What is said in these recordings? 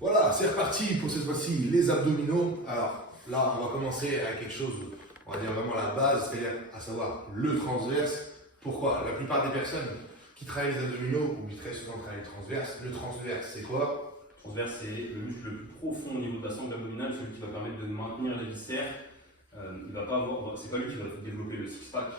Voilà, c'est reparti pour cette fois-ci les abdominaux. Alors là, on va commencer à quelque chose, on va dire vraiment la base, c'est-à-dire à savoir le transverse. Pourquoi? La plupart des personnes qui travaillent les abdominaux oublient très souvent de travailler le transverse. Le transverse, c'est quoi? Le transverse, c'est le muscle le plus profond au niveau de la sangle abdominale, celui qui va permettre de maintenir les viscères. Il va pas avoir, c'est pas lui qui va développer le six-pack,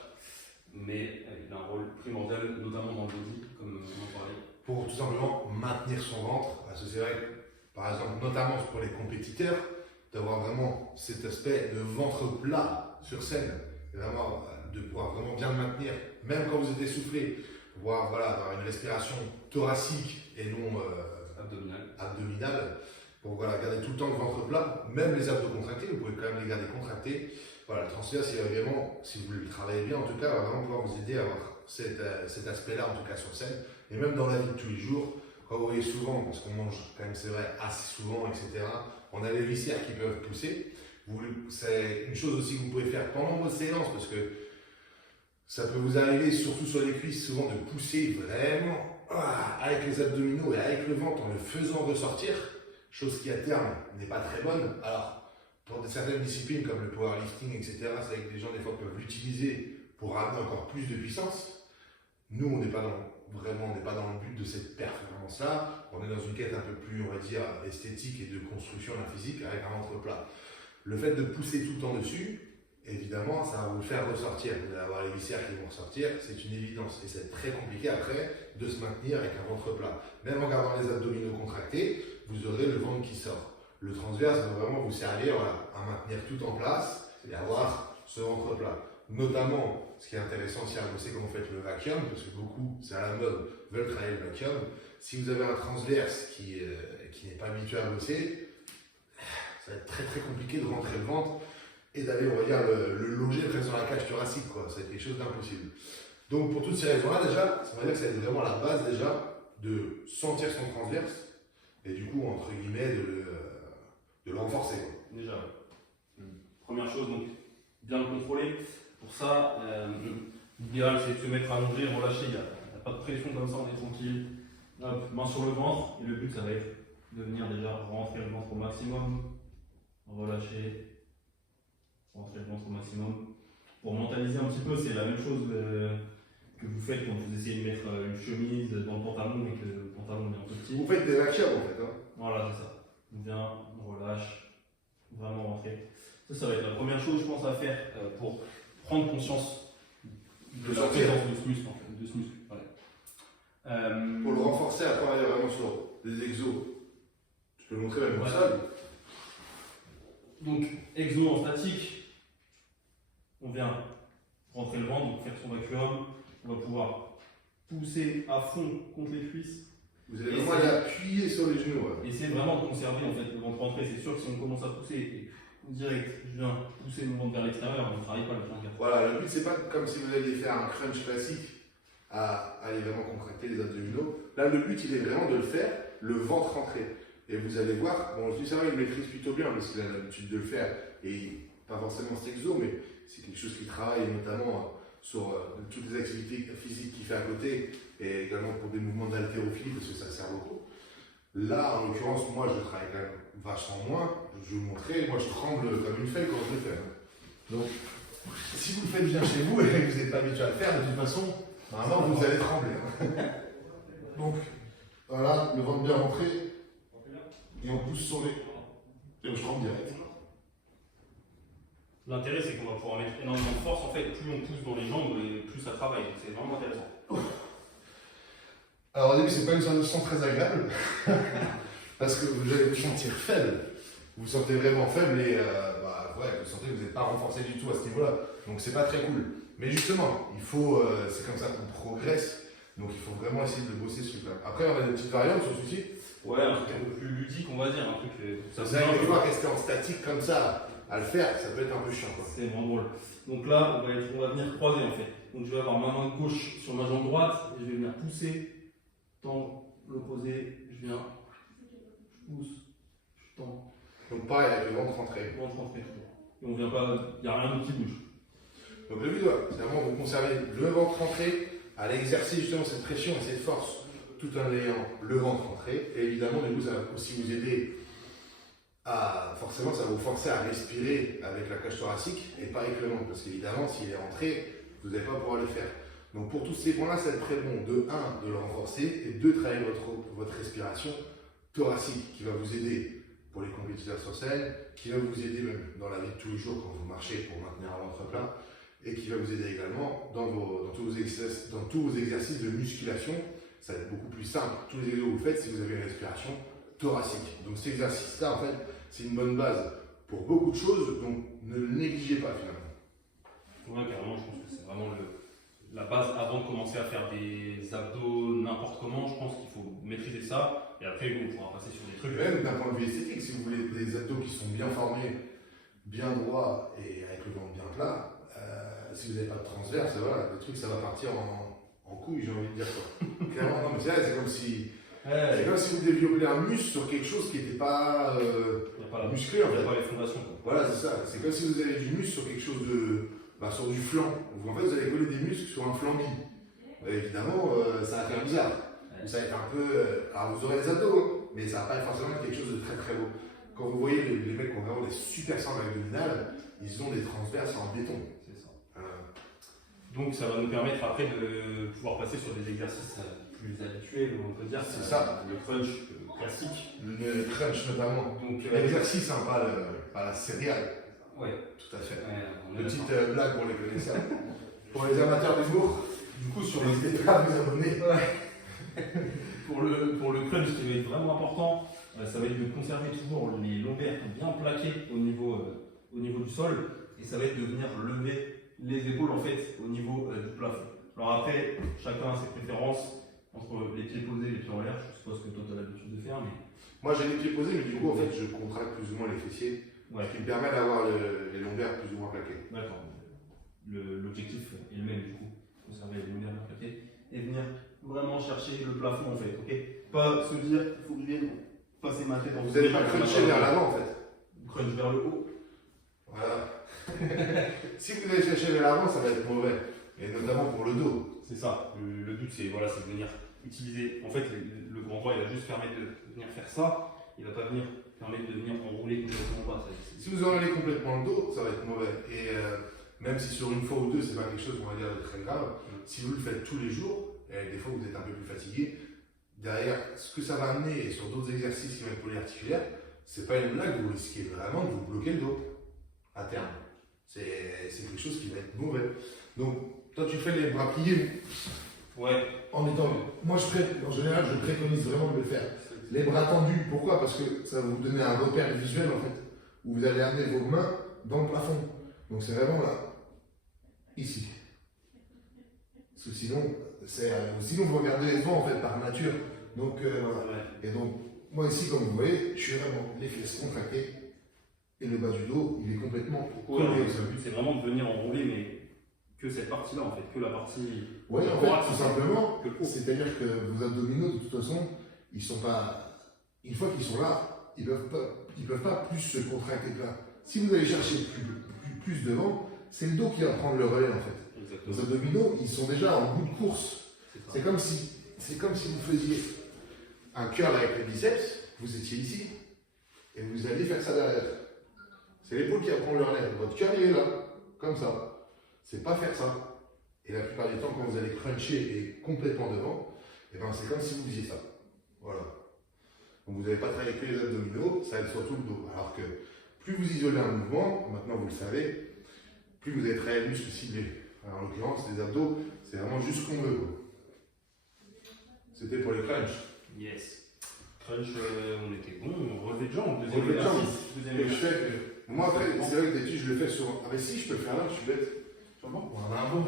mais il a un rôle primordial, notamment dans le body, comme on en parlait. Pour tout simplement maintenir son ventre. Parce que c'est vrai que, par exemple, notamment pour les compétiteurs, d'avoir vraiment cet aspect de ventre plat sur scène, vraiment, de pouvoir vraiment bien le maintenir, même quand vous êtes essoufflé, pouvoir voilà, avoir une respiration thoracique et non abdominale, pour voilà, garder tout le temps le ventre plat, même les abdos contractés, vous pouvez quand même les garder contractés. Voilà, le transverse, il va vraiment, si vous le travaillez bien, en tout cas, va vraiment pouvoir vous aider à avoir cet aspect-là, en tout cas sur scène, et même dans la vie de tous les jours, quand vous voyez souvent, parce qu'on mange quand même, c'est vrai, assez souvent, etc., on a les viscères qui peuvent pousser. C'est une chose aussi que vous pouvez faire pendant vos séances, parce que ça peut vous arriver, surtout sur les cuisses, souvent de pousser vraiment avec les abdominaux et avec le ventre en le faisant ressortir, chose qui à terme n'est pas très bonne. Alors, pour certaines disciplines comme le powerlifting, etc., c'est vrai que les gens des fois peuvent l'utiliser pour amener encore plus de puissance. Nous, on n'est pas dans le but de cette performance-là. On est dans une quête un peu plus, on va dire, esthétique et de construction d'un physique avec un ventre plat. Le fait de pousser tout le temps dessus, évidemment, ça va vous le faire ressortir. Vous allez avoir les viscères qui vont ressortir, c'est une évidence. Et c'est très compliqué après de se maintenir avec un ventre plat. Même en gardant les abdominaux contractés, vous aurez le ventre qui sort. Le transverse va vraiment vous servir à maintenir tout en place et avoir ce ventre plat. Notamment, ce qui est intéressant aussi à bosser quand vous faites le vacuum, parce que beaucoup, c'est à la mode, veulent travailler le vacuum. Si vous avez un transverse qui n'est pas habitué à bosser, ça va être très très compliqué de rentrer le ventre et d'aller, on va dire, le loger presque dans la cage thoracique, quoi. C'est quelque chose d'impossible. Donc pour toutes ces raisons-là, déjà, ça veut dire que c'est vraiment la base déjà de sentir son transverse et du coup, entre guillemets, de le renforcer, quoi. Déjà, première chose, donc bien le contrôler. Pour ça, l'idéal c'est de se mettre allongé, relâcher, il n'y a pas de pression comme ça, on est tranquille. Hop, main sur le ventre, et le but ça va être de venir déjà rentrer le ventre au maximum, relâcher, rentrer le ventre au maximum. Pour mentaliser un petit peu, c'est la même chose que vous faites quand vous essayez de mettre une chemise dans le pantalon et que le pantalon est un peu petit. Vous faites des vacuums en fait, hein. Voilà, c'est ça. On vient, on relâche, vraiment rentrer. Ça va être la première chose, je pense, à faire pour prendre conscience de la présence de ce muscle. En fait, de ce muscle. Voilà. Pour le renforcer, après, on va aller vraiment sur des exos. Tu peux le montrer même comme ça. Donc, exo en statique, on vient rentrer le ventre, donc faire son vacuum. On va pouvoir pousser à fond contre les cuisses. Vous allez vraiment aller appuyer sur les genoux. Ouais. Et c'est vraiment de conserver en fait, le ventre rentré. C'est sûr que si on commence à pousser et direct, je viens pousser mon ventre vers l'extérieur, on ne travaille pas le plein. Voilà, le but c'est pas comme si vous alliez faire un crunch classique à aller vraiment contracter les abdominaux. Là, le but il est vraiment de le faire, le ventre rentré. Et vous allez voir, bon, je dis ça, il maîtrise plutôt bien parce qu'il a l'habitude de le faire. Et pas forcément cet exo, mais c'est quelque chose qu'il travaille notamment sur toutes les activités physiques qu'il fait à côté et également pour des mouvements d'haltérophilie parce que ça sert beaucoup. Là, en l'occurrence, moi je travaille quand même vachement moins. Je vais vous montrer, moi je tremble comme une feuille quand je le fais. Donc, si vous le faites bien chez vous et que vous n'êtes pas habitué à le faire, de toute façon, normalement vous allez trembler. Donc, voilà, le ventre bien rentré et on pousse sur les. Et je tremble direct. L'intérêt, c'est qu'on va pouvoir mettre énormément de force. En fait, plus on pousse dans les jambes, et plus ça travaille. C'est vraiment intéressant. Alors au début, c'est pas une sensation très agréable parce que vous allez vous sentir faible. Vous vous sentez vraiment faible et vous sentez que vous n'êtes pas renforcé du tout à ce niveau-là. Donc c'est pas très cool. Mais justement, il faut, c'est comme ça qu'on progresse. Donc il faut vraiment essayer de bosser ce truc-là. Après, on a des petites variantes sur celui-ci. Ouais, un truc un peu plus ludique, on va dire. Un truc. Ça vous allez pouvoir rester en statique comme ça à le faire, ça peut être un peu chiant, quoi. C'est vraiment drôle. Donc là, on va venir croiser en fait. Donc je vais avoir ma main gauche sur ma jambe droite et je vais venir pousser, tendre, l'opposé, je viens, je pousse, je tends. Donc pareil avec le ventre rentré. Ventre rentré. Et on vient pas, il n'y a rien d'autre qui bouge. Donc le but, c'est vraiment de conserver le ventre rentré, à l'exercer justement cette pression et cette force tout en ayant le ventre rentré. Et évidemment, du coup, ça va aussi vous aider à, forcément, ça va vous forcer à respirer avec la cage thoracique et pas avec le ventre. Parce qu'évidemment, s'il est rentré, vous n'allez pas pouvoir le faire. Donc pour tous ces points-là, ça va être très bon. De 1, de le renforcer et 2, travailler votre respiration thoracique qui va vous aider pour les compétiteurs sur scène, qui va vous aider même dans la vie de tous les jours quand vous marchez pour maintenir un ventre plat et qui va vous aider également dans tous vos exercices de musculation. Ça va être beaucoup plus simple. Tous les exercices que vous faites si vous avez une respiration thoracique. Donc cet exercice-là, en fait, c'est une bonne base pour beaucoup de choses, donc ne le négligez pas finalement. Ouais, carrément, je pense que c'est vraiment la base avant de commencer à faire des abdos n'importe comment. Je pense qu'il faut maîtriser ça et après on pourra passer sur des trucs. Même d'un point de vue esthétique, si vous voulez des abdos qui sont bien formés, bien droits et avec le ventre bien plat, si vous n'avez pas de transverse, voilà, le truc ça va partir en couille, j'ai envie de dire quoi. Clairement, non, mais c'est vrai, c'est comme si. C'est comme si vous développiez un muscle sur quelque chose qui n'était pas, musclé en fait. Il n'y a pas les fondations. Quoi. Voilà, c'est ça. C'est comme si vous avez du muscle sur quelque chose sur du flanc. En fait, vous allez coller des muscles sur un flanc. Évidemment, ça va faire bizarre. Ça va être un peu. Alors vous aurez des abdos, hein, mais ça va pas être forcément quelque chose de très très beau. Quand vous voyez les mecs qui ont vraiment des super sangles abdominales, ils ont des transverses en béton. C'est ça. Donc ça va nous permettre après de pouvoir passer sur des exercices plus habituels, on peut dire. C'est ça. Le crunch classique. Le crunch notamment. Donc l'exercice, hein, pas la céréale. Ouais. Tout à fait. Ouais, Petite blague pour les connaisseurs. Pour les amateurs d'humour, du coup, sur les états, vous abonnez. Ouais. pour le crunch, ce qui va être vraiment important, ça va être de conserver toujours les lombaires bien plaqués au niveau du sol. Et ça va être de venir lever les épaules en fait au niveau du plafond. Alors après, chacun a ses préférences entre les pieds posés et les pieds en l'air. Je suppose que toi tu as l'habitude de faire, mais. Moi j'ai les pieds posés, mais du coup en fait je contracte plus ou moins les fessiers. Ouais. Ce qui me permet d'avoir les lombaires plus ou moins plaqués. D'accord. L'objectif est le même du coup, conserver les lombaires bien plaqués et venir vraiment chercher le plafond en fait, ok. Pas se dire il faut que je vienne passer ma tête en Vous n'allez pas cruncher vers l'avant en fait. Crunch vers le haut. Voilà. Si vous allez chercher vers l'avant, ça va être mauvais. Et notamment pour le dos. C'est ça. Le but c'est de venir utiliser. En fait, le grand droit il va juste permettre de venir faire ça. Il va pas permettre de venir enrouler complètement bas. Si vous enlevez complètement le dos, ça va être mauvais. Et même si sur une fois ou deux, c'est pas quelque chose on va dire de très grave, si vous le faites tous les jours, et des fois vous êtes un peu plus fatigué, derrière ce que ça va amener et sur d'autres exercices qui vont être polyarticulaires, c'est pas une blague, vous risquez vraiment de vous bloquer le dos à terme. C'est quelque chose qui va être mauvais. Donc, toi tu fais les bras pliés. Ouais. En étant. Moi en général, je préconise vraiment de le faire. Les bras tendus, pourquoi? Parce que ça va vous donner un repère visuel en fait, où vous allez amener vos mains dans le plafond. Donc c'est vraiment là, ici. Parce que sinon vous regardez les devants en fait par nature. Donc voilà. Et donc moi ici, comme vous voyez, je suis vraiment les fesses contractées et le bas du dos, il est complètement collé. Le but c'est vraiment de venir enrouler, mais que cette partie-là en fait, que la partie. Oui, en fait, tout simplement. C'est-à-dire que vos abdominaux, de toute façon, ils sont pas. Une fois qu'ils sont là, ils peuvent pas plus se contracter que là. Si vous allez chercher plus devant, c'est le dos qui va prendre le relais en fait. Exactement. Vos abdominaux, ils sont déjà en bout de course. C'est comme si vous faisiez un curl avec les biceps, vous étiez ici, et vous alliez faire ça derrière. C'est l'épaule qui va prendre le relais. Votre curl il est là, comme ça. C'est pas faire ça. Et la plupart du temps, quand vous allez cruncher et complètement devant, et ben c'est comme si vous faisiez ça. Voilà. Donc vous n'avez pas travaillé que les abdominaux, ça aide surtout le dos. Alors que plus vous isolez un mouvement, maintenant vous le savez, plus vous allez travailler le muscle ciblé. Alors, en l'occurrence, les abdos, c'est vraiment juste ce qu'on veut. C'était pour les crunchs. Yes. Crunch, on était bon. Relevé de jambes, deuxième Relevé de jambes. exercice. Moi après, c'est vrai que d'habitude je le fais sur. Ah mais si, je peux le faire là, je suis bête. Sur le banc. On en a un bon.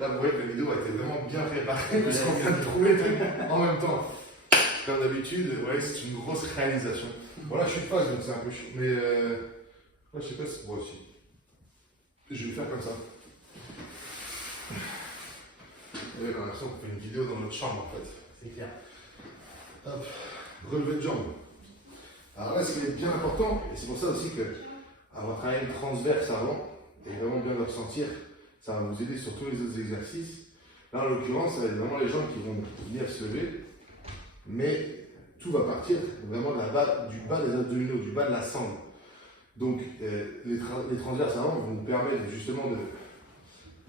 Là, vous voyez que la vidéo a été vraiment bien préparée parce qu'on vient de trouver le truc en même temps. Comme d'habitude, ouais, c'est une grosse réalisation. Voilà, je suis pas, donc c'est un peu chiant. Mais ouais, je sais pas si. Moi aussi. Je vais le faire comme ça. Vous avez l'impression qu'on fait une vidéo dans notre chambre en fait. C'est clair. Hop, relevé de jambes. Alors là, ce qui est bien important, et c'est pour ça aussi que avoir travaillé le transverse avant, et vraiment bien le ressentir, ça va vous aider sur tous les autres exercices. Là, en l'occurrence, ça va être vraiment les gens qui vont venir se lever, mais tout va partir vraiment du bas des abdominaux, du bas de la sangle. Donc, les transverses avant vont vous permettre justement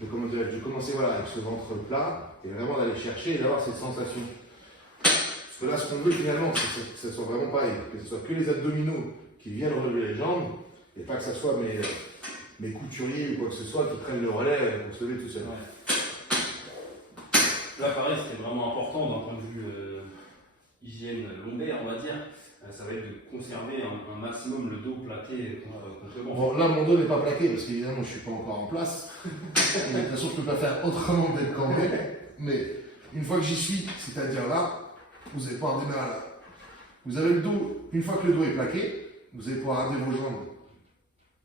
de commencer voilà, avec ce ventre plat et vraiment d'aller chercher et d'avoir cette sensation. Parce que là, ce qu'on veut finalement, c'est que ce soit vraiment pareil, que ce soit que les abdominaux qui viennent relever les jambes, et pas que ce soit mes couturiers ou quoi que ce soit qui prennent le relais pour se lever tout seul. Ouais. Là, pareil, c'était vraiment important d'un point de vue hygiène lombaire, on va dire. Ça va être de conserver un maximum le dos plaqué contre le ventre. Bon, là, mon dos n'est pas plaqué parce qu'évidemment, je ne suis pas encore en place. De toute façon, je ne peux pas faire autrement que d'être campé. Mais une fois que j'y suis, c'est-à-dire là, vous allez pouvoir démarrer là. Vous avez le dos, une fois que le dos est plaqué, vous allez pouvoir amener vos jambes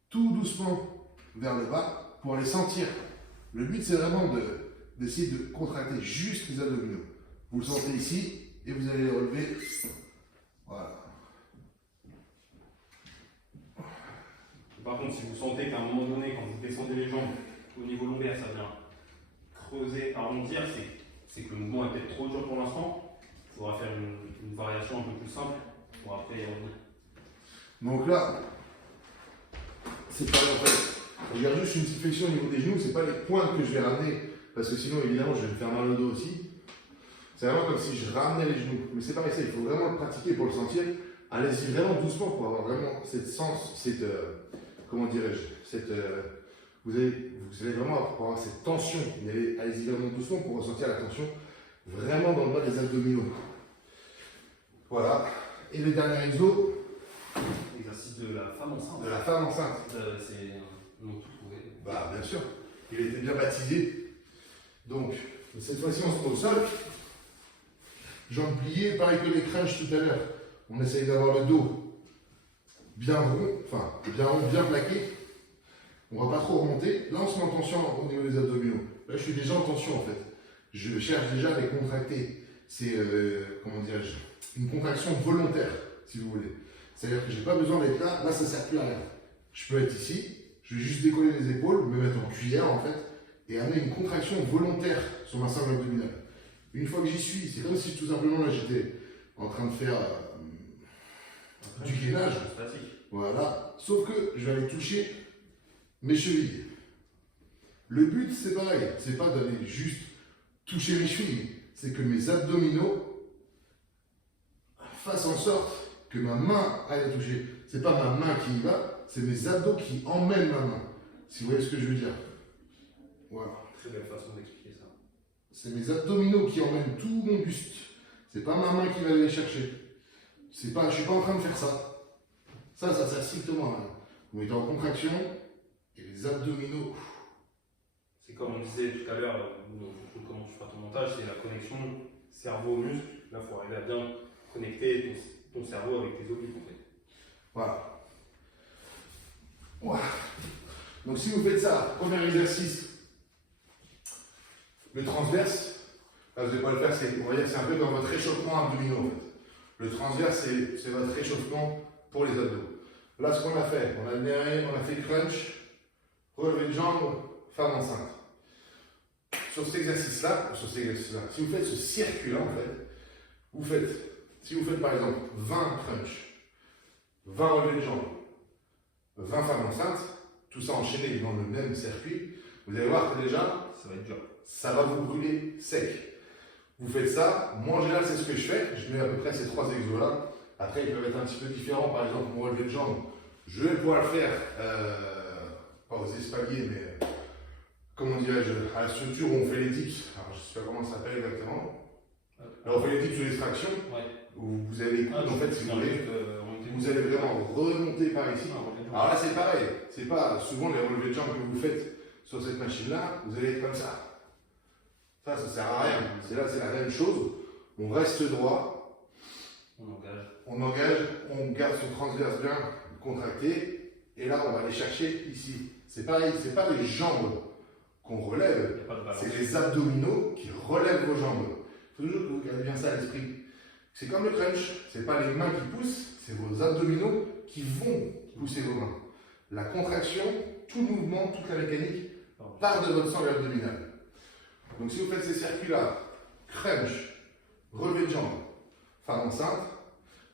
tout doucement vers le bas pour les sentir. Le but, c'est vraiment d'essayer de contracter juste les abdominaux. Vous le sentez ici et vous allez les relever. Voilà. Par contre, si vous sentez qu'à un moment donné, quand vous descendez les jambes au niveau lombaire, ça vient creuser, arrondir, c'est que le mouvement est peut-être trop dur pour l'instant. Il faudra faire une variation un peu plus simple pour après y revenir. Donc là, c'est pas en fait. Il y a juste une petite flexion au niveau des genoux, c'est pas les pointes que je vais ramener, parce que sinon évidemment je vais me faire mal au dos aussi. C'est vraiment comme si je ramenais les genoux. Mais c'est pareil, ça, il faut vraiment le pratiquer pour le sentir. Allez-y vraiment doucement pour avoir vraiment comment dirais-je, vous allez vraiment avoir cette tension. Allez-y vraiment doucement pour ressentir la tension vraiment dans le bas des abdominaux. Voilà. Et le dernier exo. L'exercice de la femme enceinte. De la femme enceinte. C'est non tout trouvé. Bah, bien sûr. Il était bien baptisé. Donc, cette fois-ci, on se trouve au sol. Jambes pliées, pareil que les crunchs tout à l'heure. On essaye d'avoir le dos bien rond, bien plaqué. On ne va pas trop remonter. Là, on se met en tension au niveau des abdominaux. Là, je suis déjà en tension en fait. Je cherche déjà à les contracter. C'est, comment dirais-je, une contraction volontaire, si vous voulez. C'est-à-dire que je n'ai pas besoin d'être là. Là, ça ne sert plus à rien. Je peux être ici. Je vais juste décoller les épaules, me mettre en cuillère en fait, et amener une contraction volontaire sur ma sangle abdominale. Une fois que j'y suis, c'est comme si tout simplement là j'étais en train de faire du gainage. Voilà. Sauf que je vais aller toucher mes chevilles. Le but c'est pareil, c'est pas d'aller juste toucher mes chevilles, c'est que mes abdominaux fassent en sorte que ma main aille toucher. C'est pas ma main qui y va, c'est mes abdos qui emmènent ma main. Si vous voyez ce que je veux dire. Voilà. Très belle façon d'expliquer ça. C'est mes abdominaux qui emmènent tout mon buste. C'est pas ma main qui va aller les chercher. Je suis pas en train de faire ça. Ça sert strictement à rien. Vous mettez en contraction et les abdominaux. C'est comme on disait tout à l'heure, comment tu feras ton montage, c'est la connexion cerveau-muscle. Là, il faut arriver à bien connecter ton cerveau avec tes obliques en fait. Voilà. Voilà. Donc si vous faites ça, premier exercice, le transverse, là vous n'allez pas le faire, on va dire que c'est un peu dans votre réchauffement abdominaux en fait. Le transverse, c'est votre réchauffement pour les abdos. Là, ce qu'on a fait, on a fait crunch, relevé de jambes, femme enceinte. Sur cet exercice-là, si vous faites ce circuit-là en fait, si vous faites par exemple 20 crunch, 20 relevés de jambes, 20 femmes enceintes, tout ça enchaîné dans le même circuit, vous allez voir que déjà, ça va être dur. Ça va vous brûler sec. Vous faites ça, moi en général c'est ce que je fais, je mets à peu près ces 3 exos-là. Après ils peuvent être un petit peu différents, par exemple mon relevé de jambes, je vais pouvoir le faire, pas aux espaliers, mais comment dirais-je, à la structure où on fait les dips. Alors je ne sais pas comment ça s'appelle exactement. Alors on fait les dips sur les tractions, où vous avez les coudes en fait si vous voulez. Vous allez vraiment remonter par ici. Alors là c'est pareil, c'est pas souvent les relevés de jambes que vous faites sur cette machine-là, vous allez être comme ça. Ça sert à rien. C'est la même chose. On reste droit. On engage, on garde son transverse bien contracté. Et là, on va aller chercher ici. C'est pareil, c'est pas les jambes qu'on relève, c'est les abdominaux qui relèvent vos jambes. Il faut toujours que vous gardez bien ça à l'esprit. C'est comme le crunch. C'est pas les mains qui poussent, c'est vos abdominaux qui vont pousser vos mains. La contraction, tout le mouvement, toute la mécanique part de votre sangle abdominale. Donc si vous faites ces circuits-là, crunch, relevé de jambes, femme enceinte,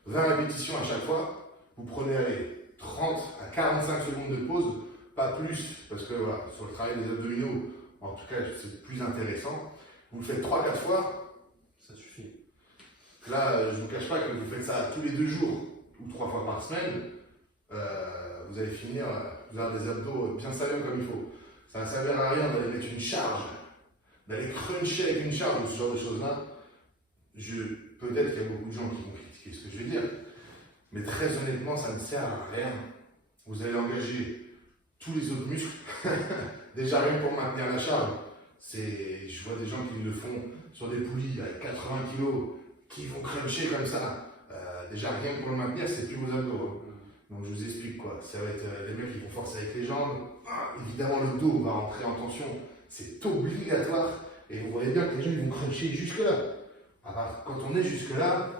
20 répétitions à chaque fois, vous prenez allez, 30 à 45 secondes de pause, pas plus, parce que voilà, sur le travail des abdominaux, en tout cas c'est plus intéressant. Vous le faites 3-4 fois, ça suffit. Là, je ne vous cache pas que vous faites ça tous les 2 jours ou 3 fois par semaine, vous allez finir, vous avez des abdos bien salés comme il faut. Ça ne servir à rien d'aller mettre une charge, d'aller cruncher avec une charge ou ce genre de choses-là. Peut-être qu'il y a beaucoup de gens qui vont critiquer ce que je vais dire, mais très honnêtement, ça ne sert à rien. Vous allez engager tous les autres muscles, déjà rien pour maintenir la charge. Je vois des gens qui le font sur des poulies avec 80 kg, qui vont cruncher comme ça. Déjà rien pour le maintenir, c'est plus vos abdos. Donc je vous explique quoi. Ça va être les mecs qui vont forcer avec les jambes. Évidemment, le dos va rentrer en tension. C'est obligatoire. Et vous voyez bien que les gens ils vont cruncher jusque-là. Alors, quand on est jusque-là,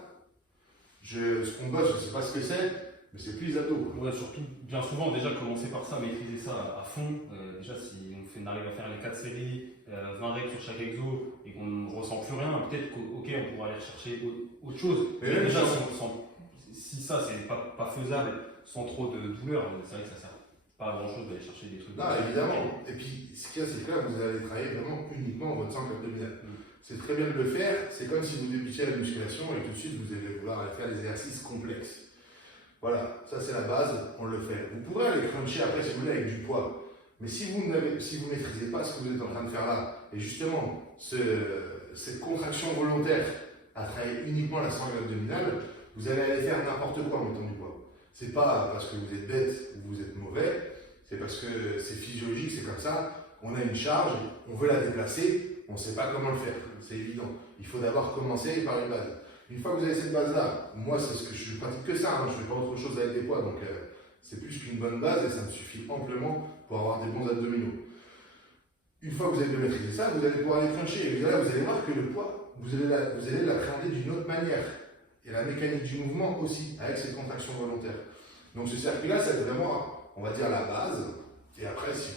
ce qu'on bosse, je ne sais pas ce que c'est, mais c'est plus les abdos. Ouais, surtout, bien souvent, déjà commencer par ça, maîtriser ça à fond. Déjà, si on arrive à faire les 4 séries, 20 règles sur chaque exo et qu'on ne ressent plus rien, peut-être qu'on pourra aller chercher autre chose. Mais déjà, si ça, c'est pas faisable sans trop de douleur, c'est vrai que ça sert pas à grand chose d'aller chercher des trucs. Non, évidemment. Et puis, ce qu'il y a, c'est que là, vous allez travailler vraiment uniquement votre sangle abdominale. C'est très bien de le faire. C'est comme si vous débutiez à la musculation et tout de suite, vous allez vouloir aller faire des exercices complexes. Voilà, ça c'est la base, on le fait. Vous pourrez aller cruncher après si vous voulez avec du poids. Mais si vous ne maîtrisez pas ce que vous êtes en train de faire là, et justement, cette contraction volontaire à travailler uniquement la sangle abdominale, vous allez aller faire n'importe quoi en mettant du poids. C'est pas parce que vous êtes bête ou vous êtes mauvais, c'est parce que c'est physiologique, c'est comme ça. On a une charge, on veut la déplacer, on ne sait pas comment le faire, c'est évident. Il faut d'abord commencer par une base. Une fois que vous avez cette base-là, moi c'est ce que je pratique que ça, je ne fais pas autre chose avec des poids, donc c'est plus qu'une bonne base et ça me suffit amplement pour avoir des bons abdominaux. Une fois que vous avez maîtrisé ça, vous allez pouvoir aller cruncher. Et là, vous allez voir que le poids, vous allez l'appréhender d'une autre manière. Et la mécanique du mouvement aussi, avec ces contractions volontaires. Donc ce circuit-là, c'est vraiment, on va dire, la base. Et après, si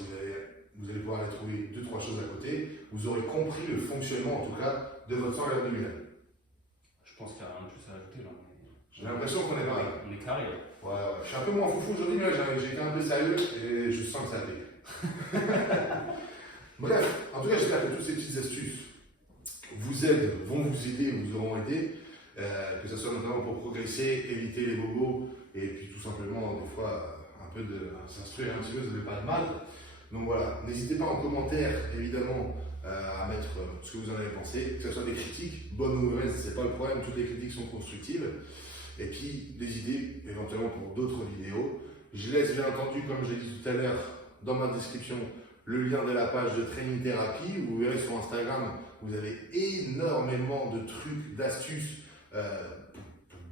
vous allez pouvoir aller trouver 2-3 choses à côté, vous aurez compris le fonctionnement, en tout cas, de votre sangle abdominale. Je pense qu'il n'y a rien de plus à ajouter là. J'ai l'impression qu'on est pareil. On est carré. Ouais. Je suis un peu moins foufou aujourd'hui, mais j'ai été un peu sérieux et je sens que ça paye. Bref, en tout cas, j'espère que toutes ces petites astuces vous aident, vont vous aider, vous auront aidé, que ce soit notamment pour progresser, éviter les bobos et puis tout simplement, des fois, un peu de s'instruire un petit peu, ça ne fait pas de mal. Donc voilà, n'hésitez pas en commentaire, évidemment, à mettre ce que vous en avez pensé, que ce soit des critiques, bonnes ou mauvaises, c'est pas le problème, toutes les critiques sont constructives. Et puis des idées, éventuellement pour d'autres vidéos. Je laisse bien entendu, comme j'ai dit tout à l'heure, dans ma description, le lien de la page de Training Therapy. Vous verrez sur Instagram, vous avez énormément de trucs, d'astuces,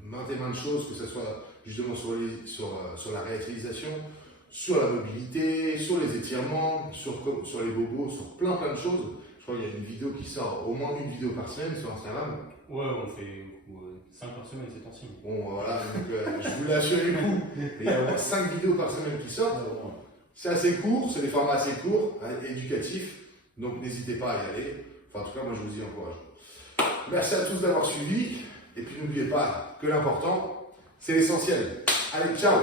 maintes et maintes choses, que ce soit justement sur la réutilisation, sur la mobilité, sur les étirements, sur les bobos, sur plein de choses. Je crois qu'il y a une vidéo qui sort, au moins une vidéo par semaine sur Instagram. Ouais, on fait 5 par semaine ces temps-ci. Bon, voilà, donc je vous l'ai assuré du coup. Il y a au moins 5 vidéos par semaine qui sortent. C'est assez court, c'est des formats assez courts, éducatifs. Donc n'hésitez pas à y aller. Enfin, en tout cas, moi je vous y encourage. Merci à tous d'avoir suivi. Et puis n'oubliez pas que l'important, c'est l'essentiel. Allez, ciao!